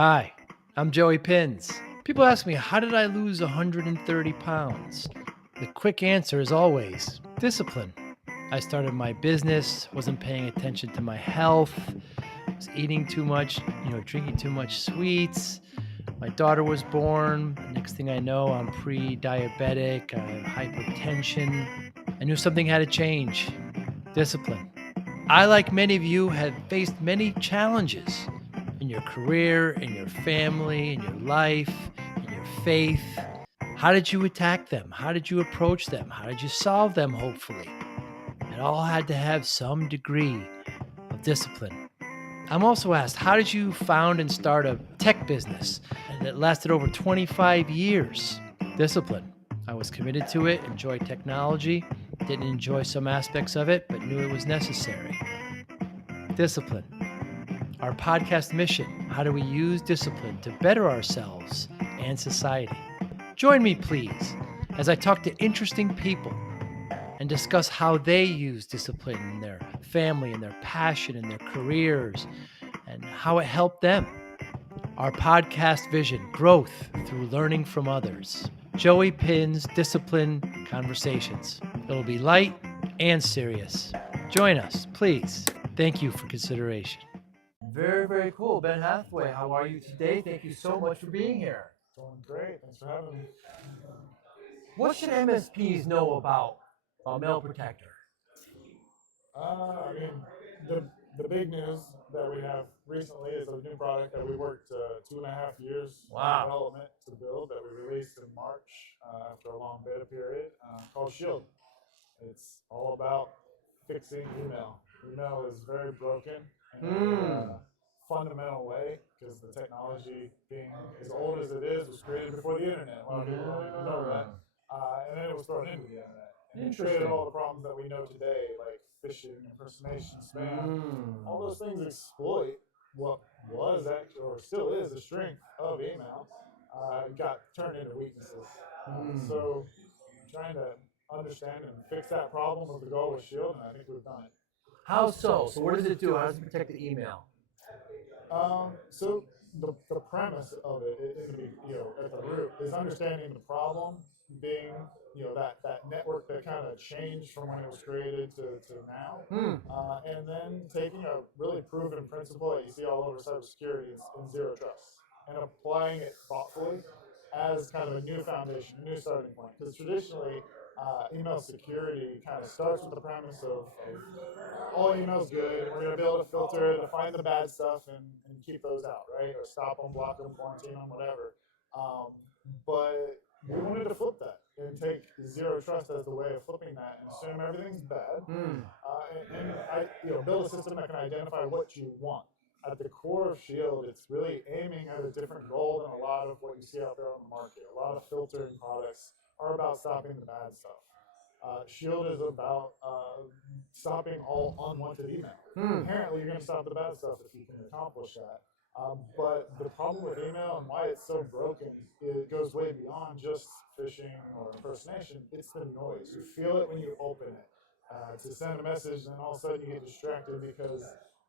Hi, I'm Joey Pinz. People ask me, how did I lose 130 pounds? The quick answer is always discipline. I started my business, wasn't paying attention to my health, was eating too much, drinking too much sweets. My daughter was born. Next thing I know, I'm pre diabetic, I have hypertension. I knew something had to change. Discipline. I, like many of you, have faced many challenges in your career, in your family, in your life, in your faith. How did you attack them? How did you approach them? How did you solve them, hopefully? It all had to have some degree of discipline. I'm also asked, how did you found and start a tech business that lasted over 25 years? Discipline. I was committed to it, enjoyed technology, didn't enjoy some aspects of it, but knew it was necessary. Discipline. Our podcast mission: how do we use discipline to better ourselves and society? Join me, please, as I talk to interesting people and discuss how they use discipline in their family, in their passion, in their careers, and how it helped them. Our podcast vision: growth through learning from others. Joey Pinz Discipline Conversations. It'll be light and serious. Join us, please. Thank you for consideration. Very, very cool. Ben Hathaway, how are you today? Thank you so much for being here. Doing great. Thanks for having me. What should MSPs know about a mail protector? I mean, the the big news that we have recently is a new product that we worked 2.5 years in Wow. development to build that we released in March after a long beta period called Shield. It's all about fixing email. Email is very broken in Hmm. a fundamental way because the technology, being as old as it is, was created before the internet. A lot of people don't even know that. And then it was thrown into the internet. And it created Interesting. all the problems that we know today, like phishing, impersonation, spam. All those things exploit what was actually, or still is, the strength of email, got turned into weaknesses. So trying to understand and fix that problem was the goal with Shield, and I think we've done it. How so? So what does it do? How does it protect the email? So the premise of it in the at the root is understanding the problem being that network that kind of changed from when it was created to now, Hmm. and then taking a really proven principle that you see all over cybersecurity in zero trust and applying it thoughtfully as kind of a new foundation, a new starting point. Because traditionally, email security kind of starts with the premise of all email's good, and we're going to be able to filter it, to find the bad stuff, and keep those out, right? Or stop them, block them, quarantine them, whatever. Um, but we wanted to flip that and take zero trust as the way of flipping that and assume everything's bad, Hmm. and build a system that can identify what you want. At the core of Shield, it's really aiming at a different goal than a lot of what you see out there on the market. A lot of filtering products are about stopping the bad stuff. Shield is about stopping all unwanted email. Hmm. Inherently, you're going to stop the bad stuff if you can accomplish that. But the problem with email and why it's so broken, it goes way beyond just phishing or impersonation. It's the noise. You feel it when you open it. To send a message, and then all of a sudden you get distracted because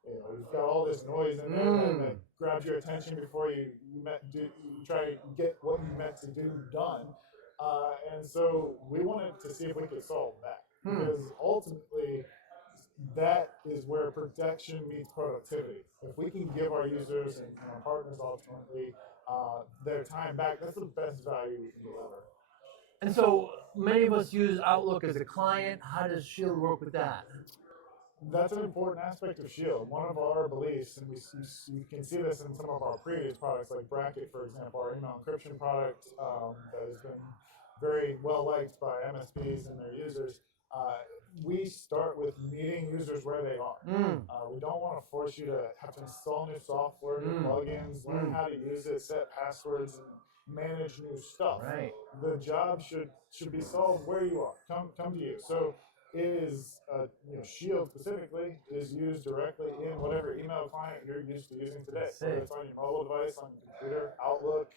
you've got all this noise in there that grabs your attention before you try to get what you meant to do done. And so we wanted to see if we could solve that because ultimately that is where protection meets productivity. If we can give our users and our partners ultimately their time back, that's the best value we can deliver. And so many of us use Outlook as a client. How does Shield work with that? That's an important aspect of Shield. One of our beliefs, and you can see this in some of our previous products, like Bracket, for example, our email encryption product that has been very well liked by MSPs and their users. We start with meeting users where they are. We don't want to force you to have to install new software, new plugins, learn how to use it, set passwords, and manage new stuff. Right. The job should be solved where you are. Come to you. So it is Shield specifically is used directly in whatever email client you're used to using today. Whether it's on your mobile device, on your computer, Outlook,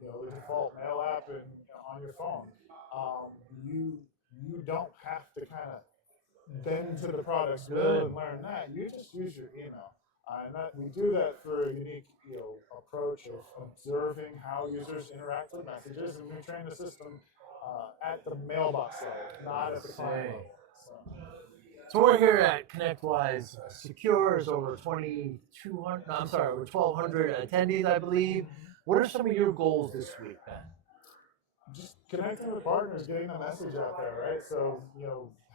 the default mail app, and on your phone. You don't have to kind of bend to the products Good. and learn that. You just use your email. And that we do that through a unique, approach of observing how users interact with messages, and we train the system at the mailbox level, not at the client level. So we're here at ConnectWise Secures over 2,200, no, I'm sorry, over 1,200 attendees, I believe. What are some of your goals this week, Ben? Just connecting with partners, getting the message out there, right? So,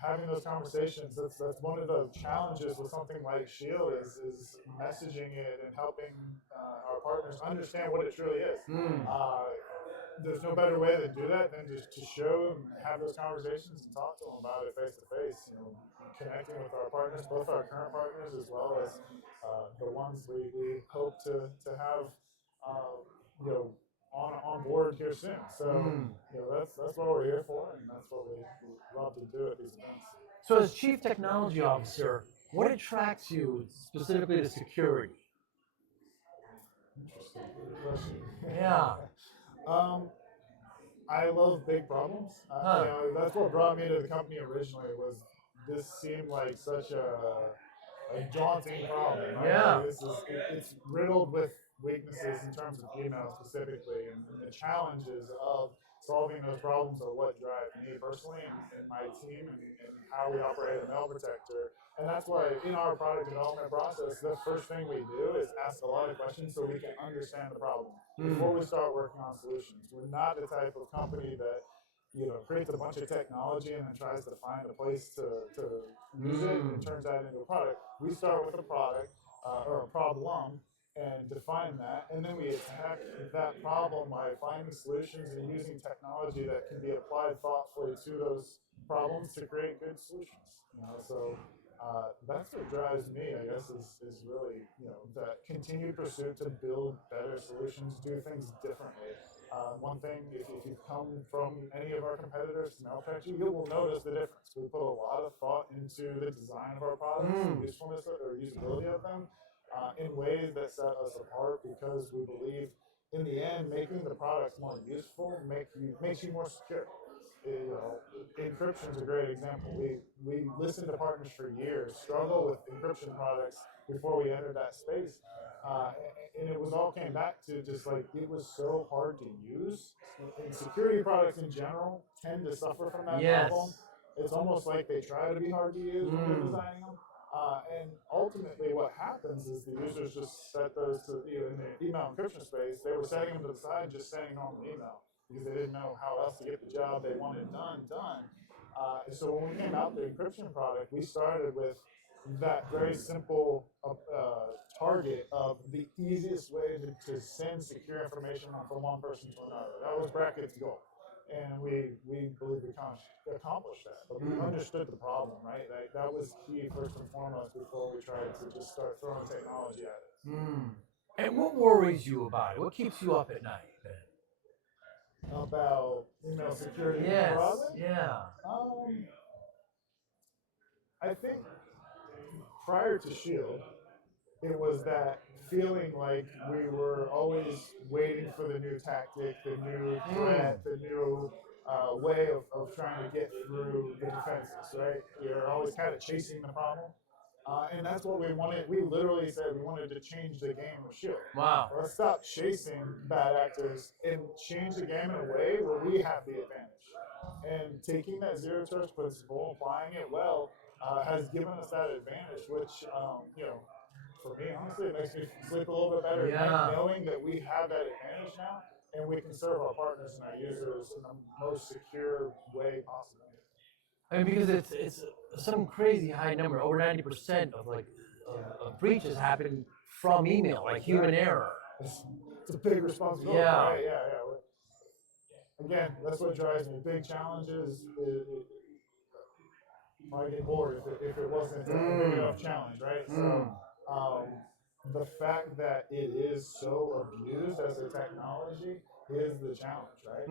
having those conversations, that's one of the challenges with something like Shield is messaging it and helping our partners understand what it truly is. There's no better way to do that than just to show and have those conversations and talk to them about it face to face. Connecting with our partners, both our current partners as well as the ones we hope to have, on board here soon. So that's what we're here for, and that's what we love to do at these events. So as Chief Technology Officer, what attracts you specifically to security? Interesting. Good question. Yeah. I love big problems. That's what brought me to the company originally. Was this seemed like such a daunting problem? Right? Yeah. It's riddled with weaknesses in terms of email specifically, and the challenges of solving those problems are what drive me personally and my team, and how we operate a mail protector. And that's why in our product development process, the first thing we do is ask a lot of questions so we can understand the problem before we start working on solutions. We're not the type of company that creates a bunch of technology and then tries to find a place to use it and turns that into a product. We start with a product or a problem and define that, and then we attack that problem by finding solutions and using technology that can be applied thoughtfully to those problems to create good solutions. So that's what drives me, I guess, is really that continued pursuit to build better solutions, do things differently. One thing, if you've come from any of our competitors to Mailprotect, you will notice the difference. We put a lot of thought into the design of our products, usefulness or usability of them, in ways that set us apart, because we believe in the end making the products more useful makes you more secure. Encryption is a great example. We listened to partners for years struggle with encryption products before we entered that space, and it was all came back to just like it was so hard to use. And security products in general tend to suffer from that problem. It's almost like they try to be hard to use when you're designing them. And ultimately, what happens is the users just set those to, in the email encryption space, they were setting them to the side, just sending normal email because they didn't know how else to get the job they wanted done. So when we came out with the encryption product, we started with that very simple target of the easiest way to send secure information from one person to another. That was Bracket's goal. And we believe we accomplished that. But we understood the problem, right? That was key first and foremost before we tried to just start throwing technology at it. And what worries you about it? What keeps you up at night, Ben? About email security broadly? Yeah. I think prior to Shield, it was that feeling like we were always waiting for the new tactic, the new threat, the new way of trying to get through the defenses, right? You're always kind of chasing the problem. And that's what we wanted. We literally said we wanted to change the game of Shield. Wow. Let's stop chasing bad actors and change the game in a way where we have the advantage. And taking that zero trust principle, applying it well, has given us that advantage, which, for me, honestly, it makes me sleep a little bit better at night, knowing that we have that advantage now and we can serve our partners and our users in the most secure way possible. I mean, because it's some crazy high number, over 90% of breaches happen from email, like human error. It's a big responsibility, right? Yeah. Again, that's what drives me. Big challenges. Might get bored if it wasn't a big enough challenge, right? So the fact that it is so abused as a technology is the challenge, right?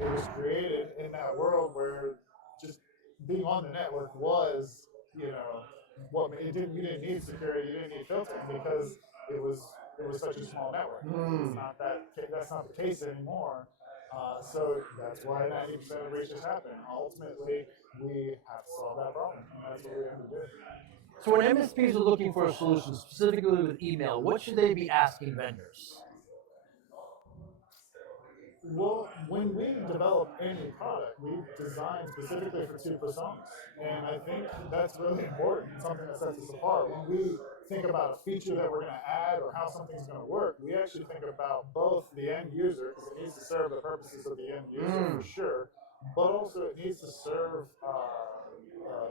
It was created in that world where just being on the network was, what it didn't. You didn't need security, you didn't need filtering because it was such a small network. It's not that's not the case anymore. So that's why 90% of breaches happen. Ultimately, we have to solve that problem. And that's what we have to do. So when MSPs are looking for a solution, specifically with email, what should they be asking vendors? Well, when we develop any product, we design specifically for two personas. And I think that's really important and something that sets us apart. When we think about a feature that we're going to add or how something's going to work, we actually think about both the end user, because it needs to serve the purposes of the end user for sure, but also it needs to serve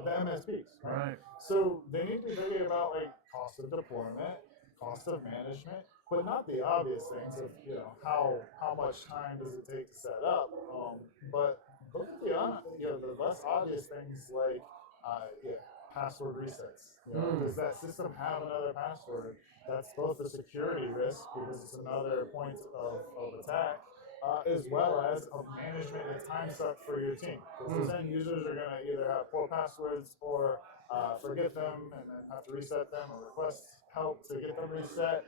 the MSPs, right? So they need to be thinking about like cost of deployment, cost of management, but not the obvious things of how much time does it take to set up. But look at the less obvious things like password resets. Does that system have another password? That's both a security risk because it's another point of attack, as well as of management and time suck for your team. Because those end users are going to either have poor passwords or forget them and then have to reset them or request help to get them reset.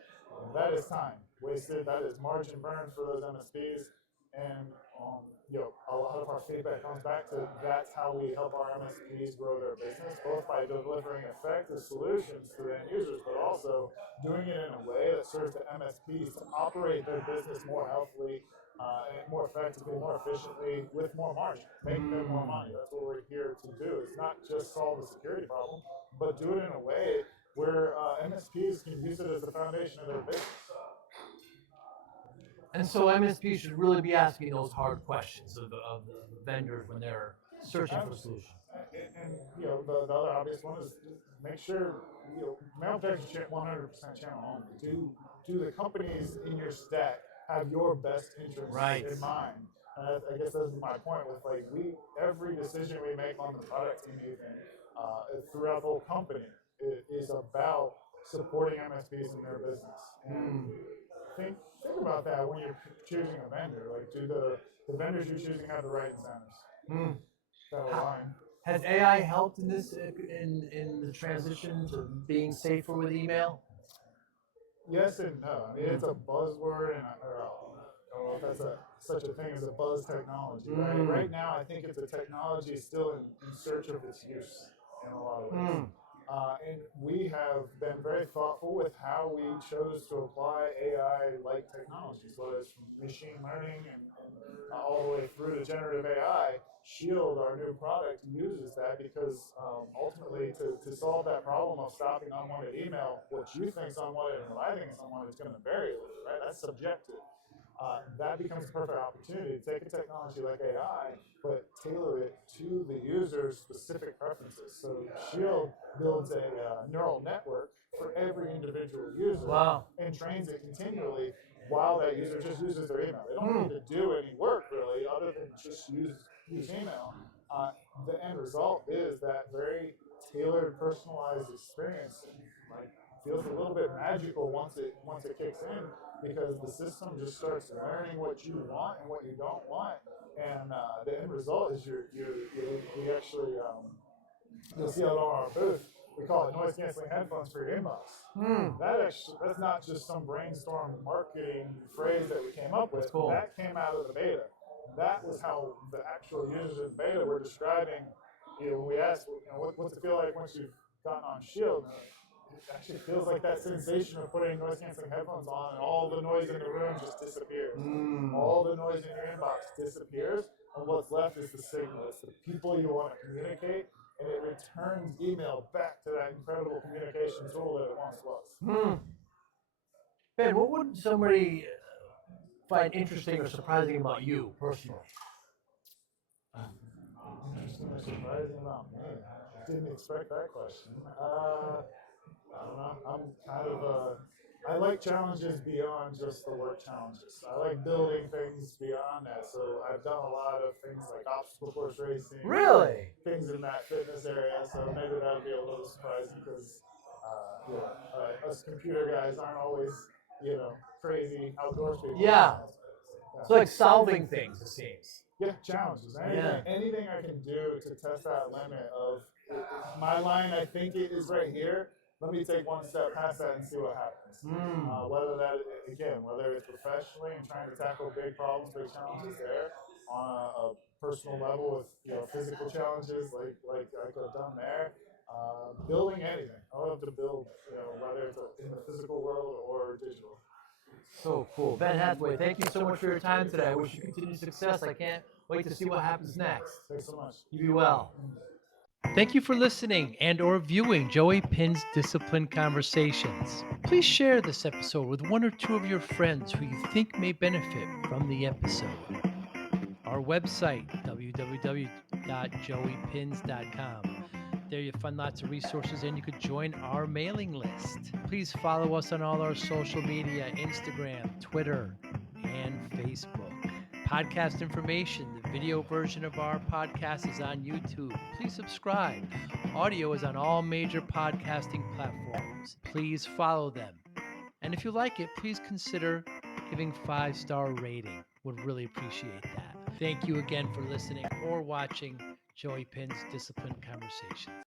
That is time wasted. That is margin burn for those MSPs. And a lot of our feedback comes back to that's how we help our MSPs grow their business, both by delivering effective solutions to the end users, but also doing it in a way that serves the MSPs to operate their business more healthily, more effectively, more efficiently, with more margin, make them more money. That's what we're here to do. Is not just solve the security problem, but do it in a way where MSPs can use it as the foundation of their business. And so MSPs should really be asking those hard questions of the vendors when they're searching for a solution. And the other obvious one is make sure mail protection 100% channel only. Do the companies in your stack have your best interests in mind? I guess that's my point with every decision we make on the product team even throughout the whole company is about supporting MSPs in their business. And think about that when you're choosing a vendor. Like, do the vendors you're choosing have the right incentives that align? Has AI helped in this in the transition to being safer with email? Yes and no. I mean, it's a buzzword, and I don't know if that's such a thing as a buzz technology. Right now, I think it's a technology still in search of its use in a lot of ways. And we have been very thoughtful with how we chose to apply AI-like technologies, whether it's from machine learning and all the way through to generative AI. Shield, our new product, uses that because ultimately to solve that problem of stopping unwanted email, what you think is unwanted and what I think is unwanted is going to vary a little bit, right? That's subjective. That becomes a perfect opportunity to take a technology like AI, but tailor it to the user's specific preferences. So Shield builds a neural network for every individual user and trains it continually while that user just uses their email. They don't need to do any work really other than just use email. The end result is that very tailored, personalized experience. Like, feels a little bit magical once it kicks in, because the system just starts learning what you want and what you don't want, and the end result is we actually you'll see it on our booth. We call it noise canceling headphones for your inbox. That's not just some brainstorm marketing phrase that we came up with. Cool. That came out of the beta. That was how the actual users in beta were describing. When we asked, what's it feel like once you've gotten on Shield? It actually feels like that sensation of putting noise canceling headphones on and all the noise in the room just disappears. All the noise in your inbox disappears, and what's left is the signal. It's the people you want to communicate, and it returns email back to that incredible communication tool that it once was. Ben, what would somebody find interesting or surprising about you personally? Interesting or surprising about me? Didn't expect that question. I don't know. I'm kind of I like challenges beyond just the work challenges. I like building things beyond that. So I've done a lot of things like obstacle course racing. Really? Things in that fitness area. So maybe that'll be a little surprising because us computer guys aren't always crazy outdoors people. Yeah. It's like solving things, it seems. Yeah, challenges. Anything I can do to test that limit of my line, I think it is right here. Let me take one step past that and see what happens. Whether it's professionally and trying to tackle big problems, big challenges there, on a personal level with physical challenges like I could have done there, Building anything. I love to build, whether it's in the physical world or digital. So cool. Ben Hathaway, thank you so much for your time today. I wish you continued success. I can't wait to see what happens next. Thanks so much. You be well. Thank you for listening and or viewing Joey Pinz Discipline Conversations. Please share this episode with one or two of your friends who you think may benefit from the episode. Our website, www.joeypins.com. There you'll find lots of resources and you could join our mailing list. Please follow us on all our social media, Instagram, Twitter, and Facebook. Podcast information, the video version of our podcast is on YouTube. Please subscribe. Audio is on all major podcasting platforms. Please follow them. And if you like it, please consider giving 5-star rating. Would really appreciate that. Thank you again for listening or watching Joey Pinz Discipline Conversations.